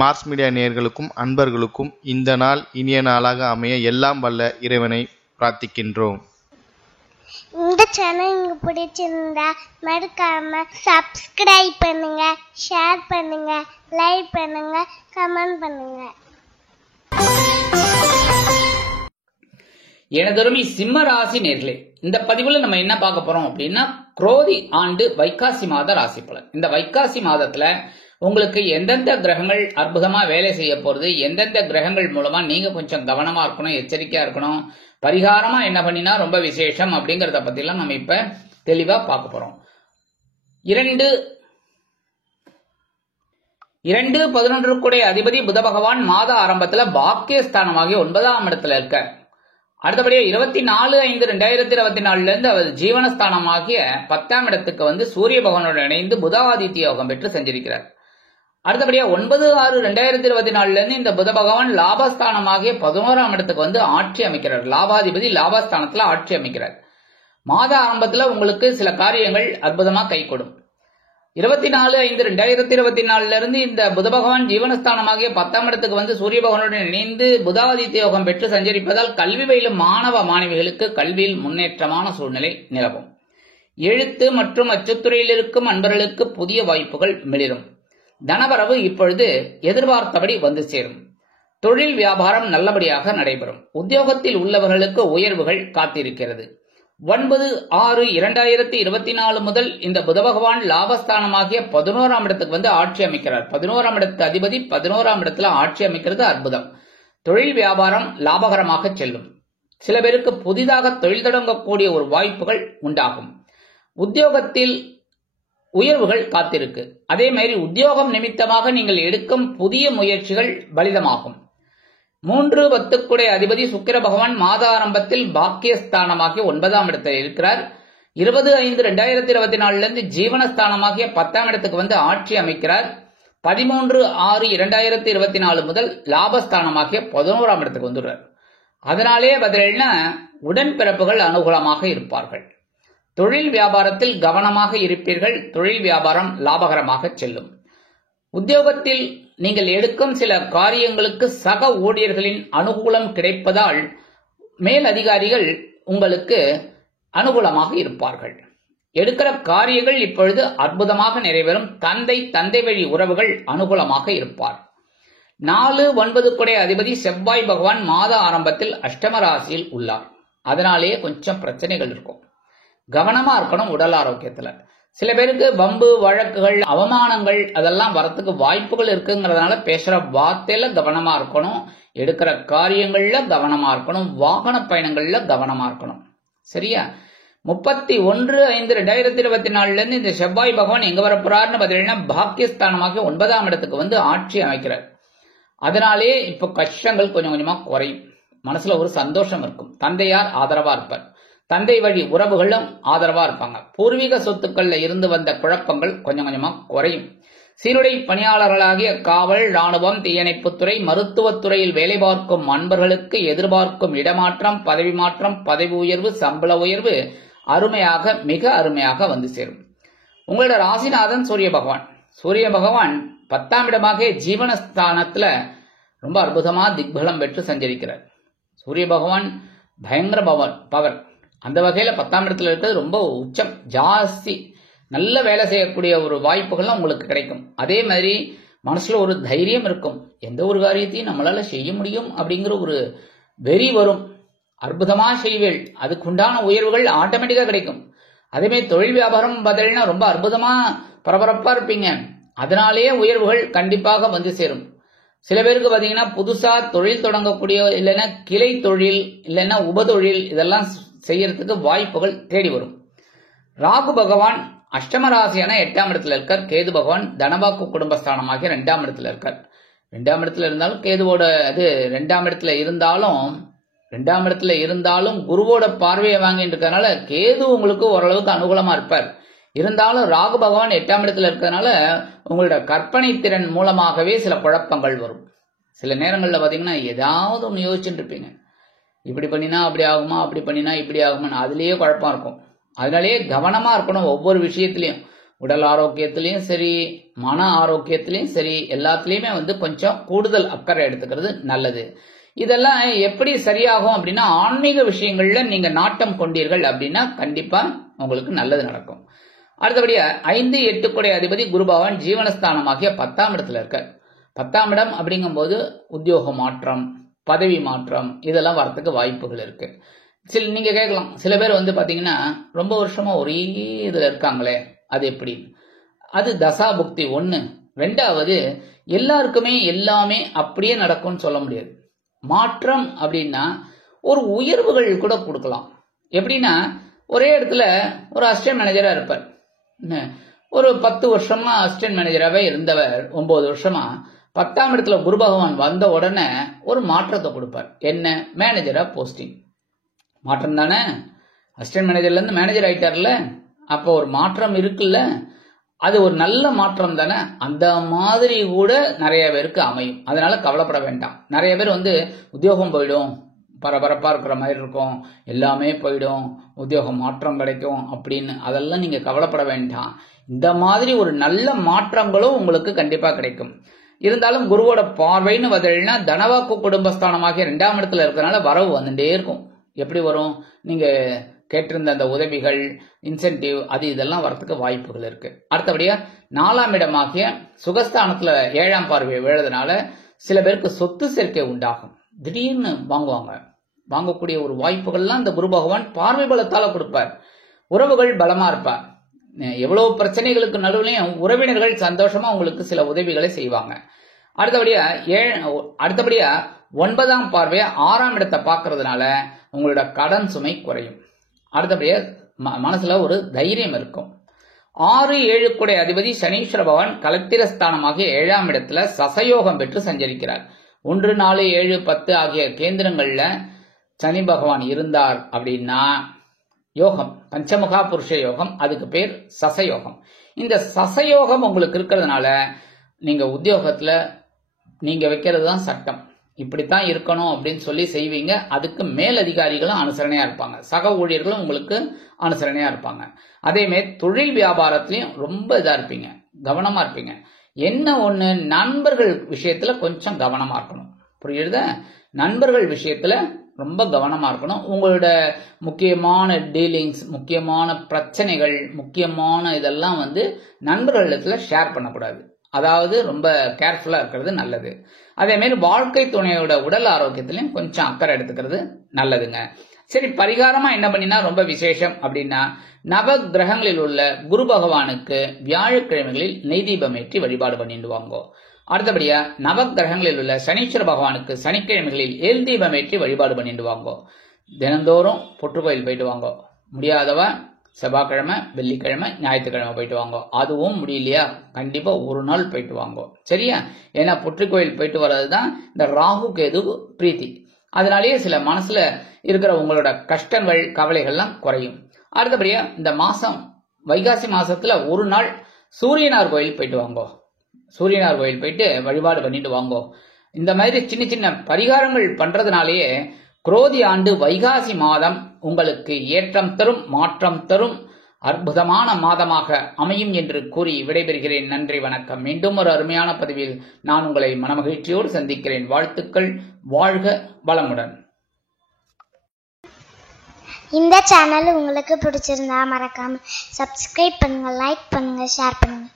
Mars media நேயர்களுக்கும் அன்பர்களுக்கும் இந்த நாள் இனிய நாளாக அமைய எல்லாம் வல்ல இறைவனை பிரார்த்திக்கின்றோம். இந்த சேனல் உங்களுக்கு பிடிச்சிருந்தா மறக்காம சப்ஸ்கிரைப் பண்ணுங்க, ஷேர் பண்ணுங்க, லைக் பண்ணுங்க, கமெண்ட் பண்ணுங்க. எனதொருமை சிம்ம ராசி நேர்களே, இந்த பதிவுல நம்ம என்ன பார்க்க போறோம் அப்படின்னா, குரோதி ஆண்டு வைகாசி மாத ராசி பலன். இந்த வைகாசி மாதத்துல உங்களுக்கு எந்தெந்த கிரகங்கள் அற்புதமா வேலை செய்ய போறது, எந்தெந்த கிரகங்கள் மூலமா நீங்க கொஞ்சம் கவனமா இருக்கணும், எச்சரிக்கையா இருக்கணும், பரிகாரமா என்ன பண்ணினா ரொம்ப விசேஷம் அப்படிங்கறத பத்தி எல்லாம் நம்ம இப்ப தெளிவா பார்க்க போறோம். 2-11 அதிபதி புத பகவான் மாத ஆரம்பத்துல பாக்கியஸ்தானமாகிய 9ஆம் இடத்துல இருக்க. அடுத்தபடியா 24/5/2024 இருந்து அவர் ஜீவனஸ்தானமாகிய 10ஆம் இடத்துக்கு சூரிய பகவானோடு இணைந்து புதாதித்ய யோகம் பெற்று செஞ்சிருக்கிறார். அடுத்தபடியா 9/6/2024 இருந்து இந்த புத பகவான் லாபஸ்தானமாகிய 11ஆம் இடத்துக்கு ஆட்சி அமைக்கிறார். லாபாதிபதி லாபஸ்தானத்துல ஆட்சி அமைக்கிறார். மாத ஆரம்பத்துல உங்களுக்கு சில காரியங்கள் அற்புதமா கைகூடும். 24/5/2024 இருந்து இந்த புத பகவான் ஜீவனஸ்தானமாகிய 10ஆம் இடத்துக்கு சூரிய பகவானுடன் இணைந்து புதாதித்ய யோகம் பெற்று சஞ்சரிப்பதால் கல்வி பயிலும் மாணவ மாணவிகளுக்கு கல்வியில் முன்னேற்றமான சூழ்நிலை நிலவும். எழுத்து மற்றும் அச்சுத்துறையில் இருக்கும் அன்பர்களுக்கு புதிய வாய்ப்புகள் மிளிரும். தனவரவு இப்பொழுது எதிர்பார்த்தபடி வந்து சேரும். தொழில் வியாபாரம் நல்லபடியாக நடைபெறும். உத்தியோகத்தில் உள்ளவர்களுக்கு உயர்வுகள் காத்திருக்கிறது. 9/6/2024 முதல் இந்த புத பகவான் லாபஸ்தானமாகிய 11ஆம் இடத்துக்கு ஆட்சி அமைக்கிறார். 11ஆம் இடத்து அதிபதி 11ஆம் இடத்துல ஆட்சி அமைக்கிறது அற்புதம். தொழில் வியாபாரம் லாபகரமாக செல்லும். சில பேருக்கு புதிதாக தொழில் தொடங்கக்கூடிய ஒரு வாய்ப்புகள் உண்டாகும். உத்தியோகத்தில் உயர்வுகள் காத்திருக்கு. அதே மாதிரி உத்தியோகம் நிமித்தமாக நீங்கள் எடுக்கும் புதிய முயற்சிகள் பலிதமாகும். 3-10 அதிபதி சுக்கிர பகவான் மாத ஆரம்பத்தில் பாக்கியஸ்தானமாகிய 9ஆம் இடத்தில் இருக்கிறார். 20/5/2024 இருந்து ஜீவனஸ்தானமாகிய 10ஆம் இடத்துக்கு ஆட்சி அமைக்கிறார். 13/6/2024 முதல் லாபஸ்தானமாகிய 11ஆம் இடத்துக்கு வந்துடுறார். அதனாலே பதிலா உடன்பிறப்புகள் அனுகூலமாக இருப்பார்கள். தொழில் வியாபாரத்தில் கவனமாக இருப்பீர்கள். தொழில் வியாபாரம் லாபகரமாக செல்லும். உத்தியோகத்தில் நீங்கள் எடுக்கும் சில காரியங்களுக்கு சக ஊழியர்களின் அனுகூலம் கிடைப்பதால் மேல் அதிகாரிகள் உங்களுக்கு அனுகூலமாக இருப்பார்கள். எடுக்கிற காரியங்கள் இப்பொழுது அற்புதமாக நிறைவேறும். தந்தை வழி உறவுகள் அனுகூலமாக இருப்பார். 4-9 அதிபதி செவ்வாய் பகவான் மாத ஆரம்பத்தில் அஷ்டம ராசியில் உள்ளார். அதனாலேயே கொஞ்சம் பிரச்சனைகள் இருக்கும். கவனமா இருக்கணும் உடல் ஆரோக்கியத்துல. சில பேருக்கு வம்பு வழக்குகள் அவமானங்கள் அதெல்லாம் வரத்துக்கு வாய்ப்புகள் இருக்குங்கிறதுனால பேசுற வார்த்தையில கவனமா இருக்கணும். எடுக்கிற காரியங்கள்ல கவனமா இருக்கணும். வாகன பயணங்கள்ல கவனமா இருக்கணும். சரியா? 31/5/2024 இருந்து இந்த செவ்வாய் பகவான் எங்க வரப்போறாருன்னு பார்த்தீங்கன்னா பாக்கியஸ்தானமாக 9ஆம் இடத்துக்கு ஆட்சி அமைக்கிறார். அதனாலே இப்ப கஷ்டங்கள் கொஞ்சம் கொஞ்சமா குறையும். மனசுல ஒரு சந்தோஷம் இருக்கும். தந்தையார் ஆதரவா இருப்பார். தந்தை வழி உறவுகளும் ஆதரவா இருப்பாங்க. பூர்வீக சொத்துக்கள்ல இருந்து வந்த குழப்பங்கள் கொஞ்சம் கொஞ்சமா குறையும். சீருடை பணியாளர்களாகிய காவல், ராணுவம், தீயணைப்புத்துறை, மருத்துவத்துறையில் வேலை பார்க்கும் அன்பர்களுக்கு எதிர்பார்க்கும் இடமாற்றம், பதவி மாற்றம், பதவி உயர்வு, சம்பள உயர்வு அருமையாக மிக அருமையாக வந்து சேரும். உங்களோட ராசிநாதன் சூரிய பகவான். சூரிய பகவான் 10ஆம் இடமாக ஜீவனஸ்தானத்துல ரொம்ப அற்புதமா திக்பலம் பெற்று சஞ்சரிக்கிறார். சூரிய பகவான் பயங்கர பவர். அந்த வகையில 10ஆம் இடத்துல இருக்கிறது ரொம்ப உச்சம் ஜாஸ்தி. நல்ல வேலை செய்யக்கூடிய ஒரு வாய்ப்புகள்லாம் உங்களுக்கு கிடைக்கும். அதே மாதிரி மனசுல ஒரு தைரியம் இருக்கும். எந்த ஒரு காரியத்தையும் நம்மளால செய்ய முடியும் அப்படிங்கிற ஒரு வெறி வரும். அற்புதமா செய்வேள். அதுக்குண்டான உயர்வுகள் ஆட்டோமேட்டிக்கா கிடைக்கும். அதே மாதிரி தொழில் வியாபாரம் பார்த்தீங்கன்னா ரொம்ப அற்புதமா பரபரப்பா இருப்பீங்க. அதனாலேயே உயர்வுகள் கண்டிப்பாக வந்து சேரும். சில பேருக்கு பாத்தீங்கன்னா புதுசா தொழில் தொடங்கக்கூடிய இல்லைன்னா கிளை தொழில் இல்லைன்னா உபதொழில் இதெல்லாம் செய்யறதுக்கு வாய்ப்புகள் தேடி வரும். ராகு பகவான் அஷ்டம ராசியான 8ஆம் இடத்துல இருக்கார். கேது பகவான் தனவாக்கு குடும்பஸ்தானமாகிய 2ஆம் இடத்துல இருக்கார். 2ஆம் இடத்துல இருந்தாலும் கேதுவோட அது 2ஆம் இடத்துல இருந்தாலும் குருவோட பார்வையை வாங்கிட்டு இருக்கறனால கேது உங்களுக்கு ஓரளவுக்கு அனுகூலமா இருப்பார். இருந்தாலும் ராகு பகவான் 8ஆம் இடத்துல இருக்கிறதுனால உங்களோட கற்பனை திறன் மூலமாகவே சில குழப்பங்கள் வரும். சில நேரங்கள்ல பாத்தீங்கன்னா ஏதாவது ஒன்று யோசிச்சுட்டு இருப்பீங்க. இப்படி பண்ணினா அப்படி ஆகுமா, அப்படி பண்ணினா இப்படி ஆகுமா, அதுலயே குழப்பம் இருக்கும். அதனாலேயே கவனமா இருக்கணும். ஒவ்வொரு விஷயத்திலையும் உடல் ஆரோக்கியத்திலையும் சரி, மன ஆரோக்கியத்திலையும் சரி, எல்லாத்துலயுமே வந்து கொஞ்சம் கூடுதல் அக்கறை எடுத்துக்கிறது நல்லது. இதெல்லாம் எப்படி சரியாகும் அப்படின்னா, ஆன்மீக விஷயங்கள்ல நீங்க நாட்டம் கொண்டீர்கள் அப்படின்னா கண்டிப்பா உங்களுக்கு நல்லது நடக்கும். அடுத்தபடியா 5, 8 குடை அதிபதி குரு பகவான் ஜீவனஸ்தானமாகிய 10ஆம் இடத்துல இருக்கார். 10ஆம் இடம் அப்படிங்கும்போது உத்தியோக மாற்றம், பதவி மாற்றம் இதெல்லாம் வரத்துக்கு வாய்ப்புகள் இருக்கு. நீங்க கேட்கலாம், சில பேர் வந்து பாத்தீங்கன்னா ரொம்ப வருஷமா ஒரே இதுல இருக்காங்களே, அது எப்படி? அது தசாபுக்தி 1. 2வது, எல்லாருக்குமே எல்லாமே அப்படியே நடக்கும்னு சொல்ல முடியாது. மாற்றம் அப்படின்னா ஒரு உயர்வுகள் கூட கொடுக்கலாம். எப்படின்னா, ஒரே இடத்துல ஒரு அசிஸ்டன்ட் மேனேஜரா இருப்பார். ஒரு 10 வருஷமா அசிஸ்டன்ட் மேனேஜராகவே இருந்தவர் 9 வருஷமா 10ஆம் இடத்துல குரு பகவான் வந்த உடனே ஒரு மாற்றத்தை கொடுப்பார். என்ன? மேனேஜரா போஸ்டிங். மாற்றம் தானே? அசிஸ்டன்ட் மேனேஜர்ல இருந்து மேனேஜர் ஆயிட்டார்ல, அப்போ ஒரு மாற்றம் இருக்குல்ல, அது ஒரு நல்ல மாற்றம் தானே. அந்த மாதிரி கூட நிறைய பேருக்கு அமையும். அதனால கவலைப்பட வேண்டாம். நிறைய பேர் வந்து உத்தியோகம் போயிடும், பரபரப்பா இருக்கிற மாதிரி இருக்கும், எல்லாமே போயிடும், உத்தியோக மாற்றம் கிடைக்கும் அப்படின்னு அதெல்லாம் நீங்க கவலைப்பட வேண்டாம். இந்த மாதிரி ஒரு நல்ல மாற்றங்களும் உங்களுக்கு கண்டிப்பா கிடைக்கும். இருந்தாலும் குருவோட பார்வைன்னு வந்ததுன்னா தனவாக்கு குடும்பஸ்தானமாகிய 2ஆம் இடத்துல இருக்கிறதுனால வரவு வந்துட்டே இருக்கும். எப்படி வரும்? நீங்க கேட்டிருந்த அந்த உதவிகள், இன்சென்டிவ், அது இதெல்லாம் வரத்துக்கு வாய்ப்புகள் இருக்கு. அடுத்தபடியா 4ஆம் இடமாகிய சுகஸ்தானத்துல 7ஆம் பார்வை விழுறதுனால சில பேருக்கு சொத்து சேர்க்கை உண்டாகும். திடீர்னு வாங்கக்கூடிய ஒரு வாய்ப்புகள்லாம் இந்த குரு பகவான் பார்வை பலத்தால கொடுப்பார். உறவுகள் பலமா இருப்பார். எவ்வளவு பிரச்சனைகளுக்கு நடுவுலையும் உறவினர்கள் சந்தோஷமா உங்களுக்கு சில உதவிகளை செய்வாங்க. அடுத்தபடியா 9ஆம் பார்வையா 6ஆம் இடத்தை பார்க்கறதுனால உங்களோட கடன் சுமை குறையும். அடுத்தபடியா மனசுல ஒரு தைரியம் இருக்கும். 6, 7 குடை அதிபதி சனீஸ்வர பகவான் கலத்திரஸ்தானமாகிய 7ஆம் இடத்துல சசயோகம் பெற்று சஞ்சரிக்கிறார். 1, 4, 7, 10 ஆகிய கேந்திரங்கள்ல சனி பகவான் இருந்தார் அப்படின்னா யோகம், பஞ்சமுகா புருஷ யோகம், அதுக்கு பேர் சசயோகம். இந்த சசயோகம் உங்களுக்கு இருக்கிறதுனால நீங்க உத்தியோகத்துல நீங்க வைக்கிறது தான் சட்டம், இப்படித்தான் இருக்கணும் அப்படின்னு சொல்லி செய்வீங்க. அதுக்கு மேலதிகாரிகளும் அனுசரணையா இருப்பாங்க, சக ஊழியர்களும் உங்களுக்கு அனுசரணையா இருப்பாங்க. அதே மாதிரி தொழில் வியாபாரத்திலையும் ரொம்ப இதா இருப்பீங்க, கவனமா இருப்பீங்க. என்ன ஒண்ணு, நண்பர்கள் விஷயத்துல கொஞ்சம் கவனமா இருக்கணும். புரியுதா? நண்பர்கள் விஷயத்துல ரொம்ப கவனமா இருக்கணும். உங்களோட முக்கியமான டீலிங்ஸ், முக்கியமான பிரச்சனைகள், முக்கியமான இதெல்லாம் வந்து நண்பர்களிடத்துல ஷேர் பண்ணக்கூடாது. அதாவது ரொம்ப கேர்ஃபுல்லா இருக்கிறது நல்லது. அதே மாதிரி வாழ்க்கை துணையோட உடல் ஆரோக்கியத்திலையும் கொஞ்சம் அக்கறை எடுத்துக்கிறது நல்லதுங்க. சரி, பரிகாரமா என்ன பண்ணினா ரொம்ப விசேஷம் அப்படின்னா, நவ கிரகங்களில் உள்ள குரு பகவானுக்கு வியாழக்கிழமைகளில் நெய் தீபம் ஏற்றி வழிபாடு பண்ணிட்டு வாங்கோ. அடுத்தபடியா நவ கிரகங்களில் உள்ள சனீஸ்வர பகவானுக்கு சனிக்கிழமைகளில் ஏல் தீபம் ஏற்றி வழிபாடு பண்ணிட்டு வாங்கோ. தினந்தோறும் புற்றுக்கோயில் போயிட்டு வாங்கோ. முடியாதவ செவ்வாய்க்கிழமை, வெள்ளிக்கிழமை, ஞாயிற்றுக்கிழமை போயிட்டு வாங்கோ. அதுவும் முடியலையா கண்டிப்பா ஒரு நாள் போயிட்டு வாங்கோ. சரியா? ஏன்னா புற்றுக்கோயில் போயிட்டு வர்றதுதான் இந்த ராகு கேது பிரீத்தி. அதனாலேயே சில மனசுல இருக்கிற உங்களோட கஷ்டங்கள், கவலைகள்லாம் குறையும். அடுத்தபடியா இந்த மாசம் வைகாசி மாசத்துல ஒரு நாள் சூரியனார் கோயில் போயிட்டு வாங்கோ. சூரியனார் கோயில் போயிட்டு வழிபாடு பண்ணிட்டு வாங்கோ. இந்த மாதிரி சின்ன சின்ன பரிகாரங்கள் பண்றதுனாலேயே குரோதி ஆண்டு வைகாசி மாதம் உங்களுக்கு ஏற்றம் தரும், மாற்றம் தரும் அற்புதமான மாதமாக அமையும் என்று கூறி விடைபெறுகிறேன். நன்றி, வணக்கம். மீண்டும் ஒரு அருமையான பதிவில் நான் உங்களை மனமகிழ்ச்சியோடு சந்திக்கிறேன். வாழ்த்துக்கள். வாழ்க வளமுடன். இந்த சேனல் உங்களுக்கு பிடிச்சிருந்தா மறக்காம சப்ஸ்கிரைப் பண்ணுங்க, லைக் பண்ணுங்க, ஷேர் பண்ணுங்க.